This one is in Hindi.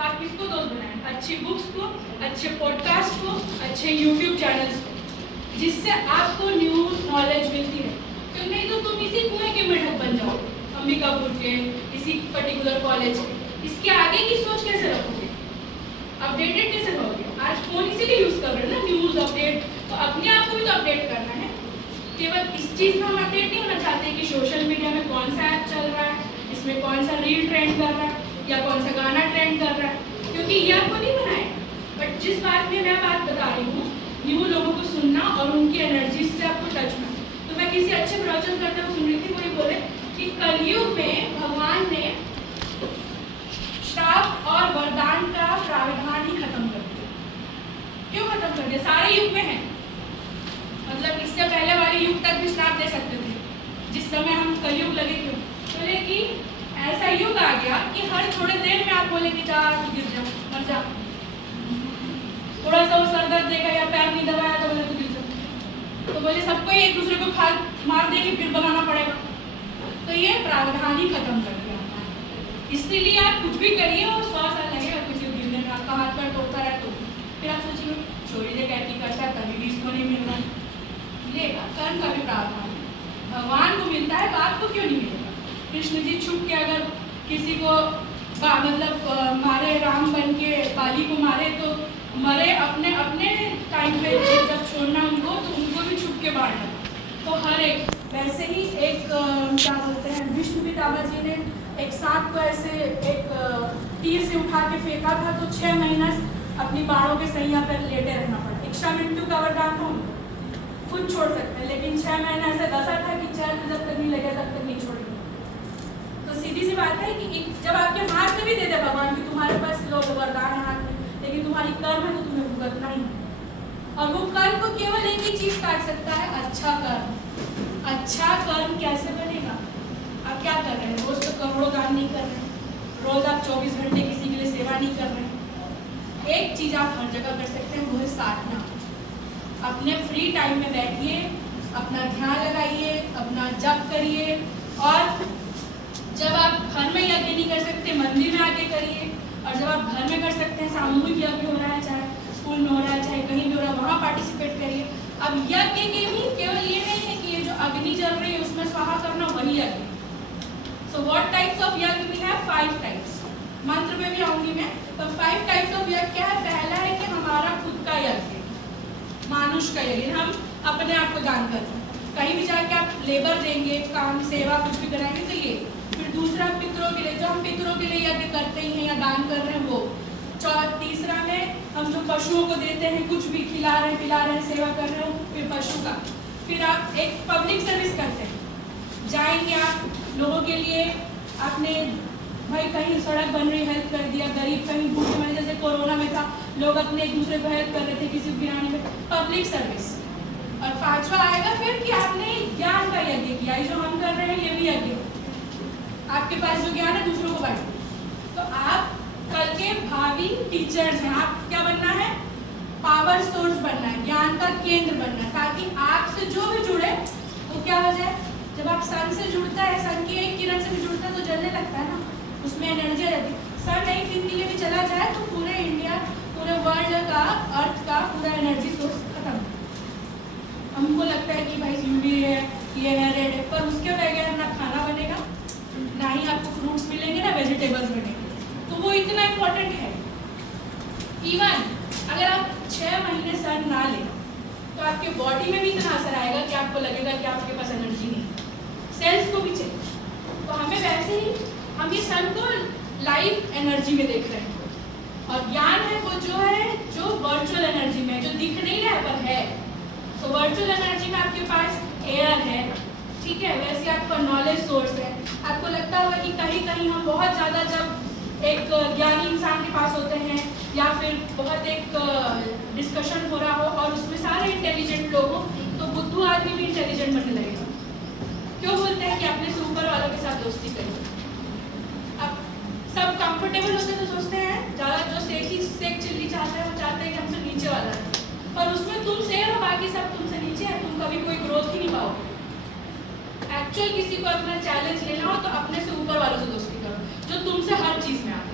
तो आप किसको दोस्त बनाएं? अच्छी बुक्स को, अच्छे पॉडकास्ट को, अच्छे यूट्यूब चैनल्स को, जिससे आपको न्यू नॉलेज मिलती है। क्यों नहीं तो तुम इसी कुएं के मेढक बन जाओ, अंबिकापुर के, इसी पर्टिकुलर कॉलेज के। इसके आगे की सोच कैसे रखोगे? अपडेटेड कैसे रहोगे? आज फोन इसीलिए यूज कर रहे हैं ना, न्यूज अपडेट, तो अपने आप को भी तो अपडेट करना है। केवल इस चीज़ में हम अपडेट नहीं होना चाहते कि सोशल मीडिया में कौन सा ऐप चल रहा है, इसमें कौन सा रील ट्रेंड कर रहा है या कौन सा गाना ट्रेंड कर रहा है, क्योंकि ये आपको नहीं बनाएगा। बट जिस बात में मैं बात बता रही हूँ, न्यू लोगों को सुनना और उनकी एनर्जी से आपको टच में। तो मैं किसी अच्छे प्रवचन करते हुए सुन रही थी, कोई बोले कि कलयुग में भगवान ने श्राप और वरदान का प्रावधान ही खत्म कर दिया। क्यों खत्म कर दिया? सारे युग में है, मतलब इससे पहले वाले युग तक भी श्राप दे सकते थे, जिस समय हम कलयुग लगे। क्यों बोले कि ऐसा युग आ गया कि हर थोड़े देर में आप बोले कि जा गिर जा, मर जा, थोड़ा सा वो सर दर्द देगा या पैर नहीं दबाया तो बोले तो गिर जा, तो बोले सबको एक दूसरे को खा मार देगी, फिर बनाना पड़ेगा। तो ये प्रावधान ही खत्म कर दिया। इसलिए आप कुछ भी करिए और 100 साल लगेगा किसी को गिरने में, आपका हाथ पैर टूटता रहे तो फिर आप सोचिए चोरी ने कैसी करता है, कभी भी इसको नहीं मिल रहा है, मिलेगा। कर्म का भी प्रावधान है, भगवान को मिलता है तो आपको क्यों नहीं मिलेगा? कृष्ण जी छुप के अगर किसी को मतलब मारे, राम बन के बाली को मारे तो मरे अपने अपने टाइम पे, जब छोड़ना उनको तो उनको भी छुप के मारना। तो हर एक वैसे ही एक क्या बोलते हैं, विष्णु पितामह जी ने एक सांप को ऐसे एक तीर से उठा के फेंका था, तो 6 महीना अपनी बाणों के सैया पर लेटे रहना पड़ा। इच्छा मृत्यु का वरदान हो खुद छोड़ सकते हैं, लेकिन 6 महीना ऐसे दसा था कि चैन जब तक नहीं लगे तब तक नहीं छोड़ेंगे। तो सीधी सी बात है कि जब आपके हाथ में भी दे दे भगवान कि तुम्हारे पास लो वरदान है हाथ में, लेकिन तुम्हारी कर्म है तो तुम्हें भुगतना ही है। और वो कर्म को केवल एक ही चीज काट सकता है, अच्छा कर्म। अच्छा कर्म कैसे बनेगा? आप क्या कर रहे हैं? रोज तो करोड़ों दान नहीं कर रहे हैं, रोज आप 24 घंटे किसी के लिए सेवा नहीं कर रहे हैं। एक चीज आप हर जगह कर सकते हैं, वो है साधना। अपने फ्री टाइम में बैठिए, अपना ध्यान लगाइए, अपना जप करिए, और जब आप घर में यज्ञ नहीं कर सकते मंदिर में आके करिए, और जब आप घर में कर सकते हैं, सामूहिक यज्ञ हो रहा है, चाहे स्कूल में हो रहा है, चाहे कहीं भी हो रहा है, वहाँ पार्टिसिपेट करिए। अब यज्ञ के भी केवल ये नहीं है कि ये जो अग्नि जल रही है उसमें स्वाहा करना वही यज्ञ। सो व्हाट टाइप्स ऑफ यज्ञ वी हैव? 5 टाइप्स। मंत्र में भी आऊंगी मैं। तो 5 टाइप्स ऑफ यज्ञ क्या है? पहला है कि हमारा खुद का यज्ञ, मानुष का यज्ञ, हम अपने आप को दान करते हैं। कहीं भी जाके आप लेबर देंगे, काम सेवा कुछ भी कराएंगे तो ये। फिर दूसरा पितरों के लिए, जो हम पितरों के लिए यज्ञ करते ही हैं या दान कर रहे हैं वो। तीसरा में हम जो पशुओं को देते हैं, कुछ भी खिला रहे हैं, पिला रहे हैं, सेवा कर रहे हो, फिर पशु का। फिर आप एक पब्लिक सर्विस करते हैं, जाएंगे आप लोगों के लिए, आपने भाई कहीं सड़क बन रही हेल्प कर दिया, गरीब कहीं भूखे मरे, जैसे कोरोना में था, लोग अपने एक दूसरे को हेल्प कर रहे थे किसी गिराने में, पब्लिक सर्विस। और 5वां आएगा फिर कि आपने ज्ञान का यज्ञ किया, ये जो हम कर रहे हैं ये भी यज्ञ। आपके पास जो ज्ञान है दूसरों को बांटो। तो आप कल के भावी टीचर्स हैं, आप क्या बनना है? पावर सोर्स बनना है, ज्ञान का केंद्र बनना है, ताकि आपसे जो भी जुड़े वो क्या हो जाए। जब आप सन से जुड़ता है, सन की एक किरण से भी जुड़ता है तो जलने लगता है ना, उसमें एनर्जी आ जाती है। सन एक दिन के लिए भी चला जाए तो पूरे इंडिया, पूरे वर्ल्ड का, अर्थ का पूरा एनर्जी सोर्स खत्म। हमको लगता है कि भाई यूवी है, ये है, रेड है, पर उसके बगैर ना खाना बनेगा, ना ही आपको फ्रूट्स मिलेंगे, ना वेजिटेबल्स मिलेंगे। तो वो इतना इम्पोर्टेंट है। इवन अगर आप 6 महीने सन ना लें तो आपके बॉडी में भी इतना असर आएगा कि आपको लगेगा कि आपके पास एनर्जी नहीं है, सेल्स को भी चाहिए। तो हमें वैसे ही हम ये सन को लाइव एनर्जी में देख रहे हैं, और ज्ञान है वो जो है जो वर्चुअल एनर्जी में, जो दिख नहीं रहा है पर है। सो वर्चुअल एनर्जी में आपके पास एयर है, ठीक है, वैसे आपका नॉलेज सोर्स है। आपको लगता होगा कि कहीं कहीं हम बहुत ज़्यादा जब एक ज्ञानी इंसान के पास होते हैं या फिर बहुत एक डिस्कशन हो रहा हो और उसमें सारे इंटेलिजेंट लोग हो, तो बुद्धू आदमी भी इंटेलिजेंट बनने लगेगा। क्यों बोलते हैं कि अपने से ऊपर वालों के साथ दोस्ती करिए। अब सब कंफर्टेबल होते तो सोचते हैं ज़्यादा, जो सेक चिल्ली चाहते हैं वो चाहते हैं कि हमसे नीचे वाला है, पर उसमें तुम शेर हो, बाकी सब तुमसे नीचे है, तुम कभी कोई ग्रोथ ही नहीं पाओगे। एक्चुअल किसी को अपना चैलेंज लेना हो तो अपने से ऊपर वालों से दोस्ती करो, जो तुमसे हर चीज़ में आता है।